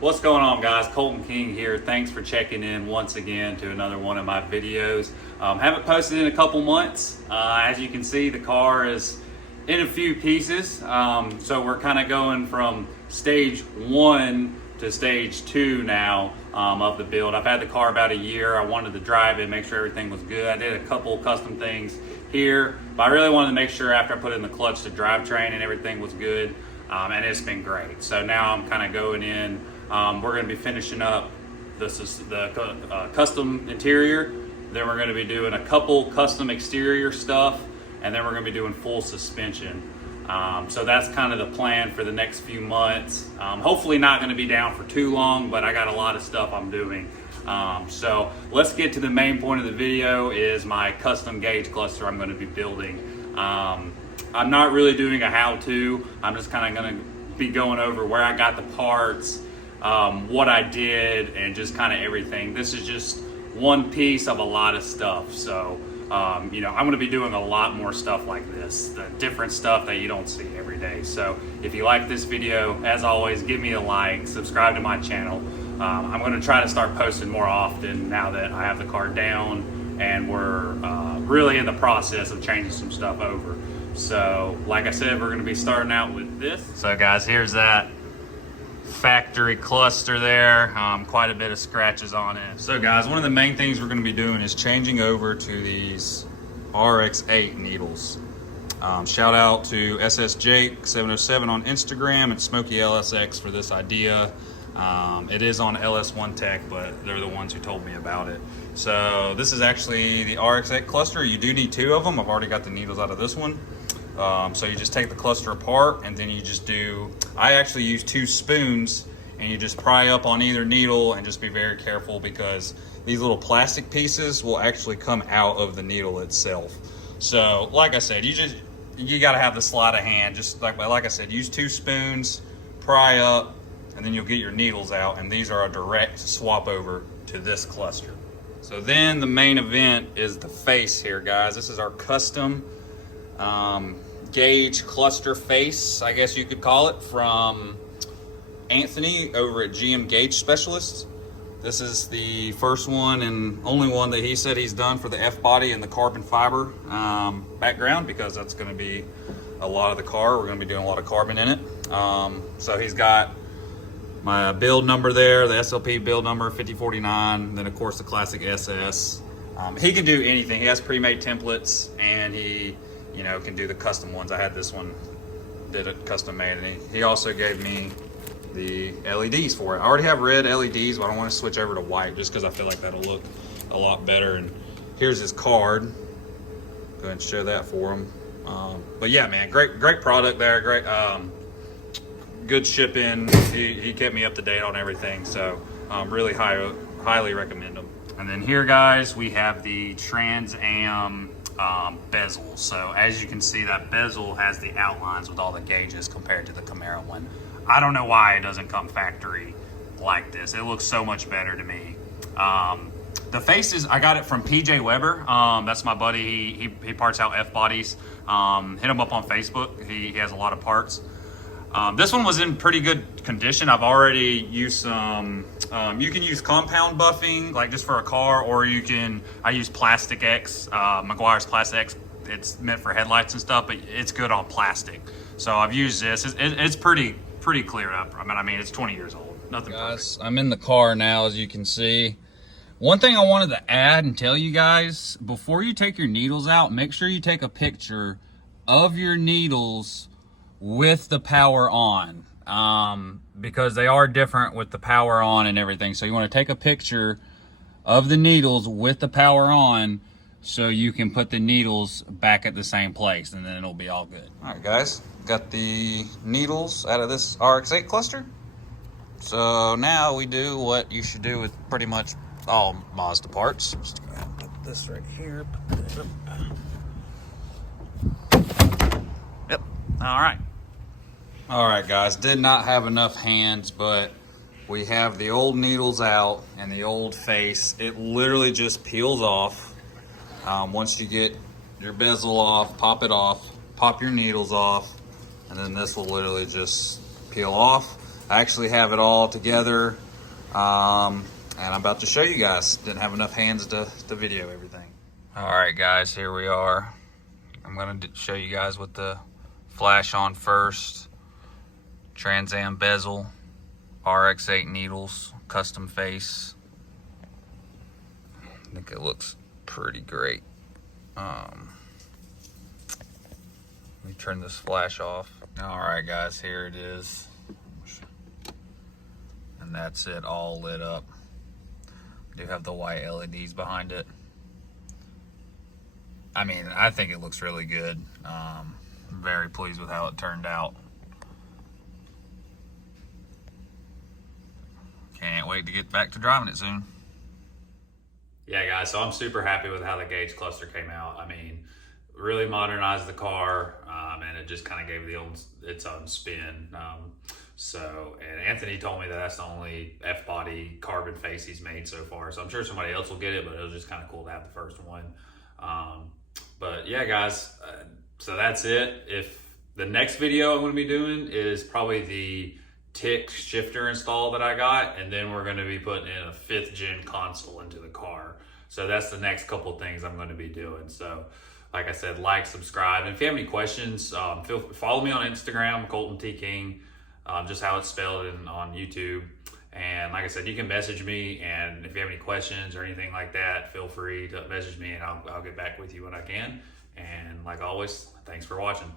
What's going on, guys? Colton King here. Thanks for checking in once again to another one of my videos. Haven't posted in a couple months. As you can see, the car is in a few pieces. So we're kind of going from stage 1 to stage 2 now of the build. I've had the car about a year. I wanted to drive it, make sure everything was good. I did a couple custom things here, but I really wanted to make sure after I put in the clutch, the drivetrain and everything was good. And it's been great. So now I'm kind of going in. We're going to be finishing up the custom interior. Then we're going to be doing a couple custom exterior stuff, and then we're going to be doing full suspension. So that's kind of the plan for the next few months. Hopefully not going to be down for too long, but I got a lot of stuff I'm doing. So let's get to the main point of the video, is my custom gauge cluster I'm going to be building. I'm not really doing a how-to. I'm just kind of going to be going over where I got the parts, what I did, and just kind of everything. This is just one piece of a lot of stuff. So, I'm going to be doing a lot more stuff like this, the different stuff that you don't see every day. So if you like this video, as always, give me a like, subscribe to my channel. I'm going to try to start posting more often now that I have the car down and we're really in the process of changing some stuff over. So like I said, we're going to be starting out with this. So guys, here's that factory cluster there. Quite a bit of scratches on it. So guys, one of the main things we're going to be doing is changing over to these RX-8 needles. Shout out to SS Jake 707 on Instagram and Smokey LSX for this idea. It is on LS1 Tech, but they're the ones who told me about it. So this is actually the RX-8 cluster. You do need 2 of them. I've already got the needles out of this one. So you just take the cluster apart, and then you just do, I actually use 2 spoons, and you just pry up on either needle, and just be very careful because these little plastic pieces will actually come out of the needle itself. So like I said, you got to have the sleight of hand. Just like I said, use 2 spoons, pry up, and then you'll get your needles out, and these are a direct swap over to this cluster. So then the main event is the face here, guys. This is our custom gauge cluster face, I guess you could call it, from Anthony over at GM Gauge Specialists. This is the first one and only one that he said he's done for the Fbody and the carbon fiber background, because that's going to be a lot of the car. We're going to be doing a lot of carbon in it. So he's got my build number there, the SLP build number 5049, then of course the classic SS. He can do anything. He has pre-made templates, and he can do the custom ones. I had this one, did it custom made, and he also gave me the LEDs for it. I already have red LEDs, but I don't want to switch over to white just because I feel like that'll look a lot better. And here's his card. Go ahead and show that for him. But yeah, man, great product there. Great, good shipping. He kept me up to date on everything. So really highly recommend them. And then here, guys, we have the Trans Am bezel. So as you can see, that bezel has the outlines with all the gauges compared to the Camaro one. I don't know why it doesn't come factory like this. It looks so much better to me. The faces, I got it from PJ Weber. That's my buddy. He parts out Fbodies. Hit him up on Facebook. He has a lot of parts. This one was in pretty good condition. I've already used some, you can use compound buffing, like just for a car, or I use Plastic X, Meguiar's Plastic X. It's meant for headlights and stuff, but it's good on plastic. So I've used this. It's pretty cleared up. I mean, it's 20 years old. Nothing perfect. I'm in the car now, as you can see. One thing I wanted to add and tell you guys, before you take your needles out, make sure you take a picture of your needles with the power on, because they are different with the power on and everything. So you want to take a picture of the needles with the power on so you can put the needles back at the same place, and then it'll be all good. All right, guys, got the needles out of this RX-8 cluster. So now we do what you should do with pretty much all Mazda parts. Just go ahead and put this right here. Put this up. Yep. All right, guys, did not have enough hands, but we have the old needles out and the old face. It literally just peels off. Once you get your bezel off, pop it off, pop your needles off, and then this will literally just peel off. I actually have it all together, and I'm about to show you guys. Didn't have enough hands to video everything. All right, guys, here we are. I'm gonna show you guys with the flash on first. Trans Am bezel, RX-8 needles, custom face. I think it looks pretty great. Let me turn this flash off. All right, guys, here it is. And that's it, all lit up. I do have the white LEDs behind it. I mean, I think it looks really good. I'm very pleased with how it turned out. Can't wait to get back to driving it soon. Yeah, guys, so I'm super happy with how the gauge cluster came out. I mean, really modernized the car, and it just kind of gave its own spin. And Anthony told me that that's the only Fbody carbon face he's made so far. So I'm sure somebody else will get it, but it was just kind of cool to have the first one. But yeah, guys, so that's it. If the next video I'm going to be doing is probably the tick shifter install that I got, and then we're going to be putting in a 5th gen console into the car. So that's the next couple things I'm going to be doing. So like I said, like, subscribe, and if you have any questions, follow me on Instagram, Colton T. King, just how it's spelled on YouTube. And like I said, you can message me, and if you have any questions or anything like that, feel free to message me, and I'll get back with you when I can. And like always, thanks for watching.